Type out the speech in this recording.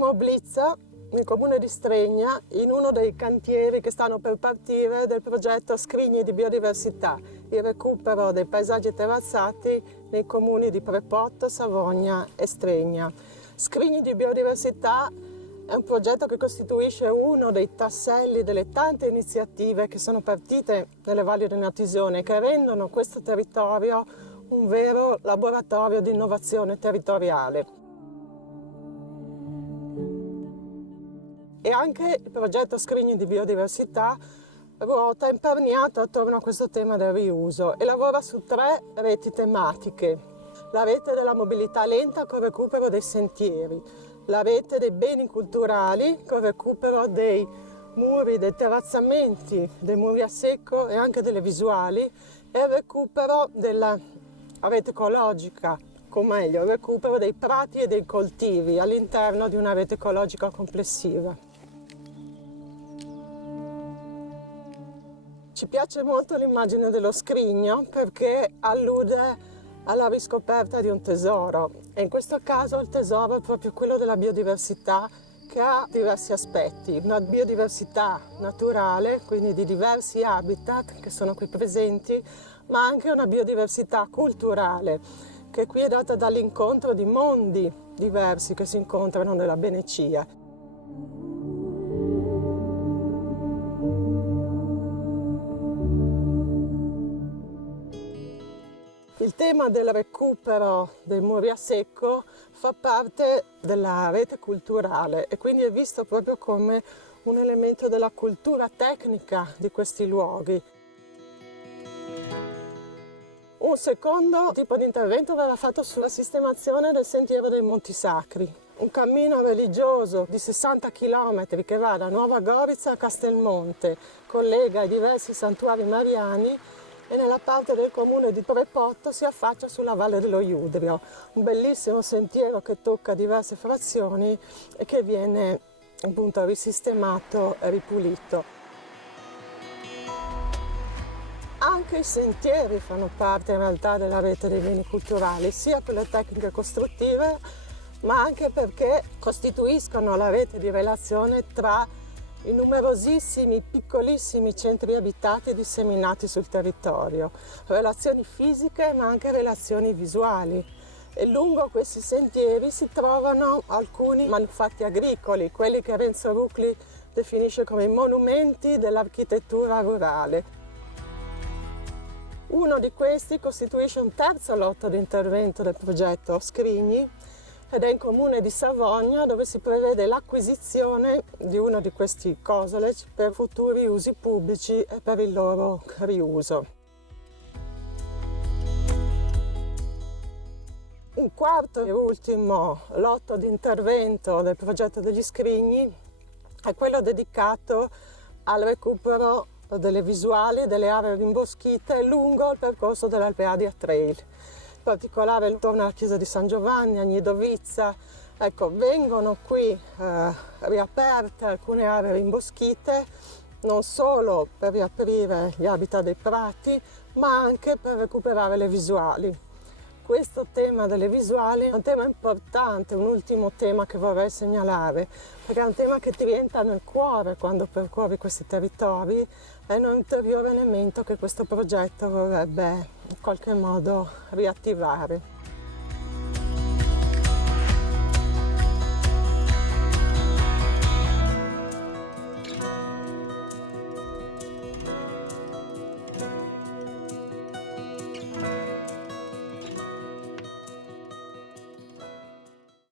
siamo a Blizza, nel comune di Stregna, in uno dei cantieri che stanno per partire del progetto Scrigni di Biodiversità, il recupero dei paesaggi terrazzati nei comuni di Prepotto, Savogna e Stregna. Scrigni di Biodiversità è un progetto che costituisce uno dei tasselli delle tante iniziative che sono partite nelle valli del Natisone e che rendono questo territorio un vero laboratorio di innovazione territoriale. E anche il progetto Scrigni di Biodiversità ruota imperniato attorno a questo tema del riuso e lavora su 3 reti tematiche: la rete della mobilità lenta con recupero dei sentieri, la rete dei beni culturali con recupero dei muri, dei terrazzamenti, dei muri a secco e anche delle visuali, e il recupero della rete ecologica, o meglio il recupero dei prati e dei coltivi all'interno di una rete ecologica complessiva. Ci piace molto l'immagine dello scrigno perché allude alla riscoperta di un tesoro, e in questo caso il tesoro è proprio quello della biodiversità, che ha diversi aspetti: una biodiversità naturale, quindi di diversi habitat che sono qui presenti, ma anche una biodiversità culturale, che qui è data dall'incontro di mondi diversi che si incontrano nella Benecia. Il tema del recupero dei muri a secco fa parte della rete culturale e quindi è visto proprio come un elemento della cultura tecnica di questi luoghi. Un secondo tipo di intervento verrà fatto sulla sistemazione del sentiero dei Monti Sacri, un cammino religioso di 60 km che va da Nuova Gorizia a Castelmonte, collega i diversi santuari mariani e nella parte del comune di Prepotto si affaccia sulla Valle dello Iudrio, un bellissimo sentiero che tocca diverse frazioni e che viene appunto risistemato e ripulito. Anche i sentieri fanno parte in realtà della rete dei beni culturali, sia per le tecniche costruttive, ma anche perché costituiscono la rete di relazione tra i numerosissimi piccolissimi centri abitati disseminati sul territorio, relazioni fisiche ma anche relazioni visuali. E lungo questi sentieri si trovano alcuni manufatti agricoli, quelli che Renzo Rucli definisce come i monumenti dell'architettura rurale. Uno di questi costituisce un terzo lotto di intervento del progetto Scrigni ed è in comune di Savogna, dove si prevede l'acquisizione di uno di questi cosoleci per futuri usi pubblici e per il loro riuso. Un quarto e ultimo lotto di intervento del progetto degli Scrigni è quello dedicato al recupero delle visuali delle aree rimboschite lungo il percorso dell'Alpeadia Trail. In particolare intorno alla chiesa di San Giovanni, a Gnidovizza. Ecco, vengono qui riaperte alcune aree rimboschite, non solo per riaprire gli habitat dei prati, ma anche per recuperare le visuali. Questo tema delle visuali è un tema importante, un ultimo tema che vorrei segnalare, perché è un tema che ti rientra nel cuore quando percorri questi territori, è un ulteriore elemento che questo progetto vorrebbe in qualche modo riattivare.